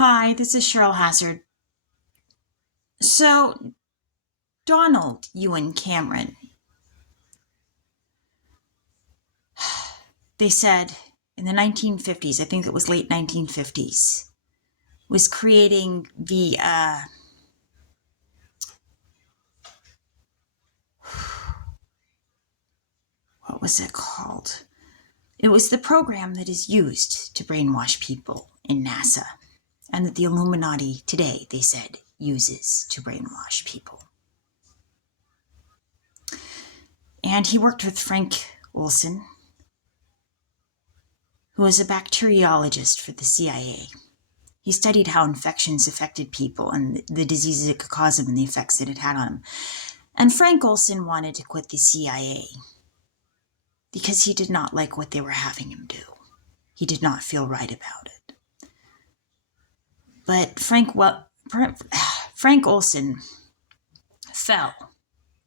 Hi, this is Cheryl Hazard. So, Donald Ewen Cameron, they said in the 1950s, I think it was late 1950s, was creating what was it called? It was the program that is used to brainwash people in NASA, and that the Illuminati today, they said, uses to brainwash people. And he worked with Frank Olson, who was a bacteriologist for the CIA. He studied how infections affected people and the diseases it could cause them and the effects that it had on them. And Frank Olson wanted to quit the CIA because he did not like what they were having him do. He did not feel right about it. But Frank Olson fell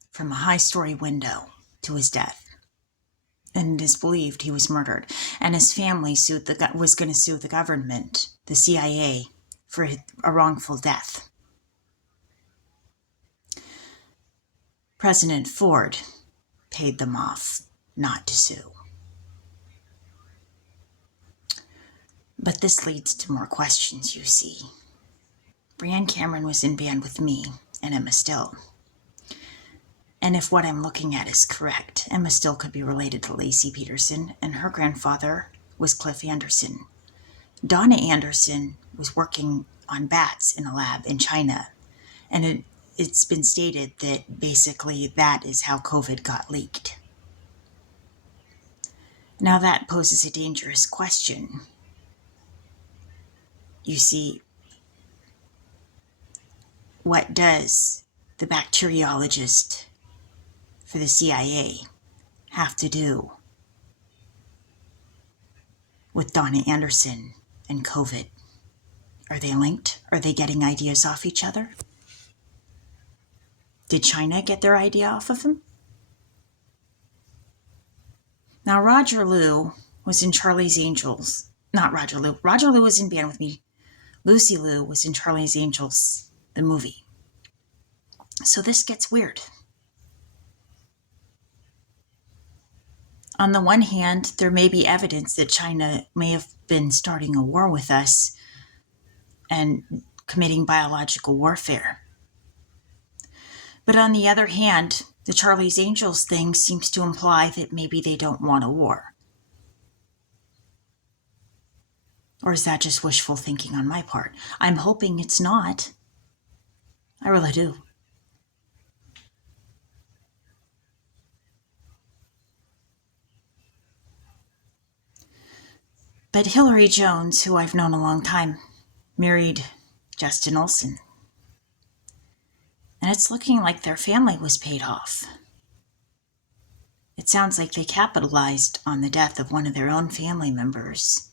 from a high-story window to his death. And it is believed he was murdered. And his family was going to sue the government, the CIA, for a wrongful death. President Ford paid them off not to sue. But this leads to more questions, you see. Brianne Cameron was in band with me and Emma Still. And if what I'm looking at is correct, Emma Still could be related to Lacey Peterson, and her grandfather was Cliff Anderson. Donna Anderson was working on bats in a lab in China, and it's been stated that basically that is how COVID got leaked. Now that poses a dangerous question. You see, what does the bacteriologist for the CIA have to do with Donna Anderson and COVID? Are they linked? Are they getting ideas off each other? Did China get their idea off of him? Now, Roger Liu was in Charlie's Angels. Not Roger Liu. Roger Liu was in band with me. Lucy Liu was in Charlie's Angels, the movie. So this gets weird. On the one hand, there may be evidence that China may have been starting a war with us and committing biological warfare. But on the other hand, the Charlie's Angels thing seems to imply that maybe they don't want a war. Or is that just wishful thinking on my part? I'm hoping it's not. I really do. But Hillary Jones, who I've known a long time, married Justin Olson. And it's looking like their family was paid off. It sounds like they capitalized on the death of one of their own family members.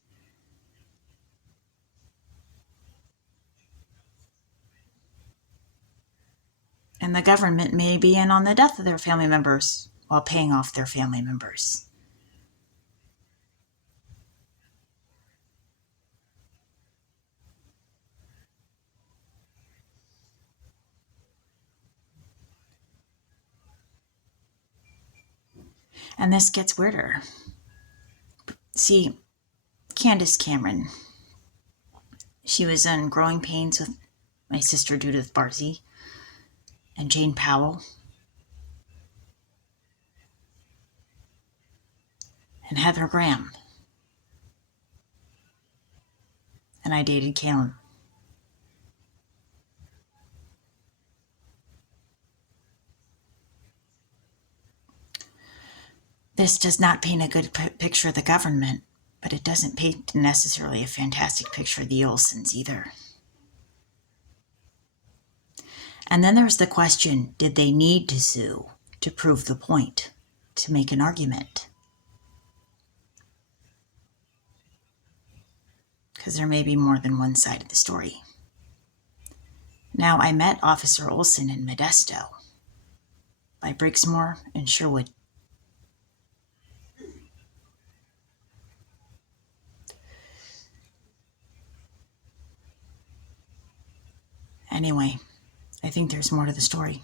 And the government may be in on the death of their family members while paying off their family members. And this gets weirder. See, Candace Cameron, she was in Growing Pains with my sister Judith Barzy and Jane Powell and Heather Graham. And I dated Caleb. This does not paint a good picture of the government, but it doesn't paint necessarily a fantastic picture of the Olsons either. And then there's the question, did they need to sue to prove the point, to make an argument? Because there may be more than one side of the story. Now, I met Officer Olson in Modesto by Briggsmore and Sherwood. Anyway, I think there's more to the story.